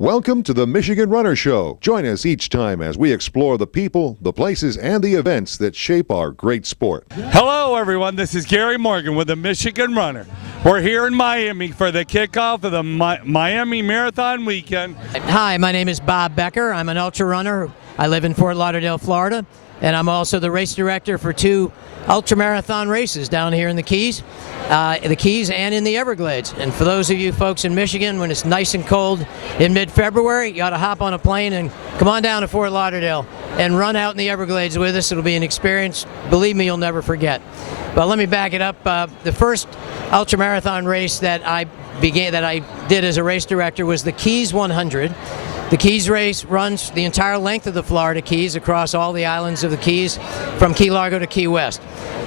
Welcome to the Michigan Runner Show. Join us each time as we explore the people, the places, and the events that shape our great sport. Hello, everyone. This is Gary Morgan with the Michigan Runner. We're here in Miami for the kickoff of the Miami Marathon Weekend. Hi, my name is Bob Becker. I'm an ultra runner. I live in Fort Lauderdale, Florida, and I'm also the race director for two ultramarathon races down here in the Keys and in the Everglades. And for those of you folks in Michigan, when it's nice and cold in mid-February, you ought to hop on a plane and come on down to Fort Lauderdale and run out in the Everglades with us. It'll be an experience, believe me, you'll never forget. But let me back it up. The first ultramarathon race that I did as a race director was the Keys 100. The Keys race runs the entire length of the Florida Keys across all the islands of the Keys from Key Largo to Key West.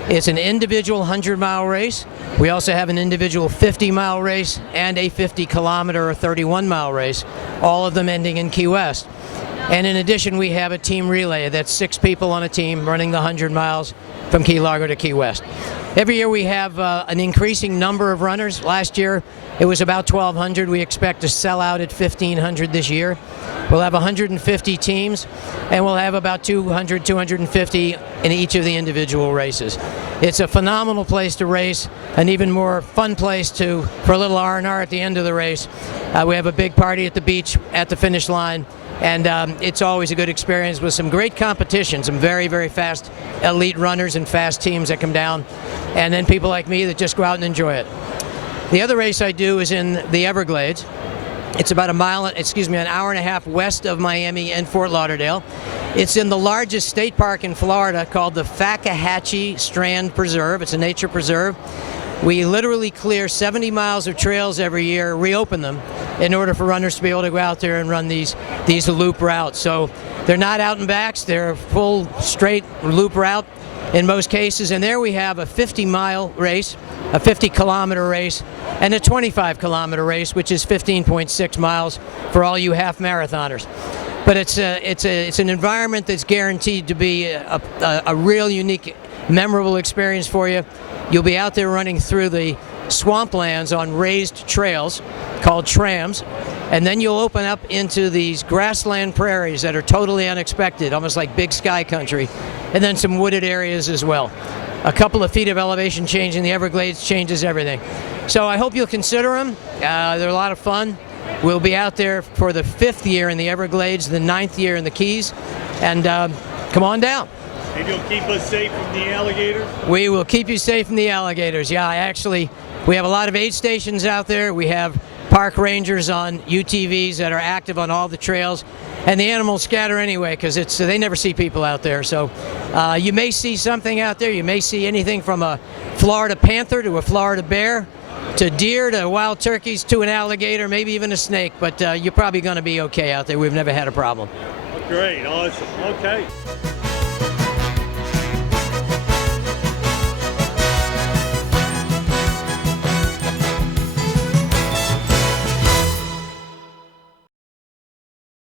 It's an individual 100-mile race. We also have an individual 50-mile race and a 50-kilometer or 31-mile race, all of them ending in Key West. And in addition, we have a team relay. That's 6 people on a team running the 100 miles from Key Largo to Key West. Every year we have an increasing number of runners. Last year it was about 1,200. We expect to sell out at 1,500 this year. We'll have 150 teams, and we'll have about 200, 250 in each of the individual races. It's a phenomenal place to race, an even more fun place for a little R&R at the end of the race. We have a big party at the beach at the finish line. And it's always a good experience with some great competition, some very, very fast elite runners and fast teams that come down, and then people like me that just go out and enjoy it. The other race I do is in the Everglades. It's about an hour and a half west of Miami and Fort Lauderdale. It's in the largest state park in Florida called the Fakahatchee Strand Preserve. It's a nature preserve. We literally clear 70 miles of trails every year, reopen them, in order for runners to be able to go out there and run these loop routes. So they're not out and backs, they're a full straight loop route in most cases. And there we have a 50-mile race, a 50-kilometer race, and a 25-kilometer race, which is 15.6 miles for all you half marathoners. But it's an environment that's guaranteed to be a real unique, memorable experience for you. You'll be out there running through the swamplands on raised trails called trams, and then you'll open up into these grassland prairies that are totally unexpected, almost like big sky country, and then some wooded areas as well. A couple of feet of elevation change in the Everglades changes everything. So I hope you'll consider them. They're a lot of fun. We'll be out there for the 5th year in the Everglades, the 9th year in the Keys, and come on down. And you'll keep us safe from the alligators? We will keep you safe from the alligators. Yeah, we have a lot of aid stations out there. We have park rangers on UTVs that are active on all the trails. And the animals scatter anyway because they never see people out there. So you may see something out there. You may see anything from a Florida panther to a Florida bear to deer to wild turkeys to an alligator, maybe even a snake. But you're probably going to be okay out there. We've never had a problem. Great. Awesome. Okay.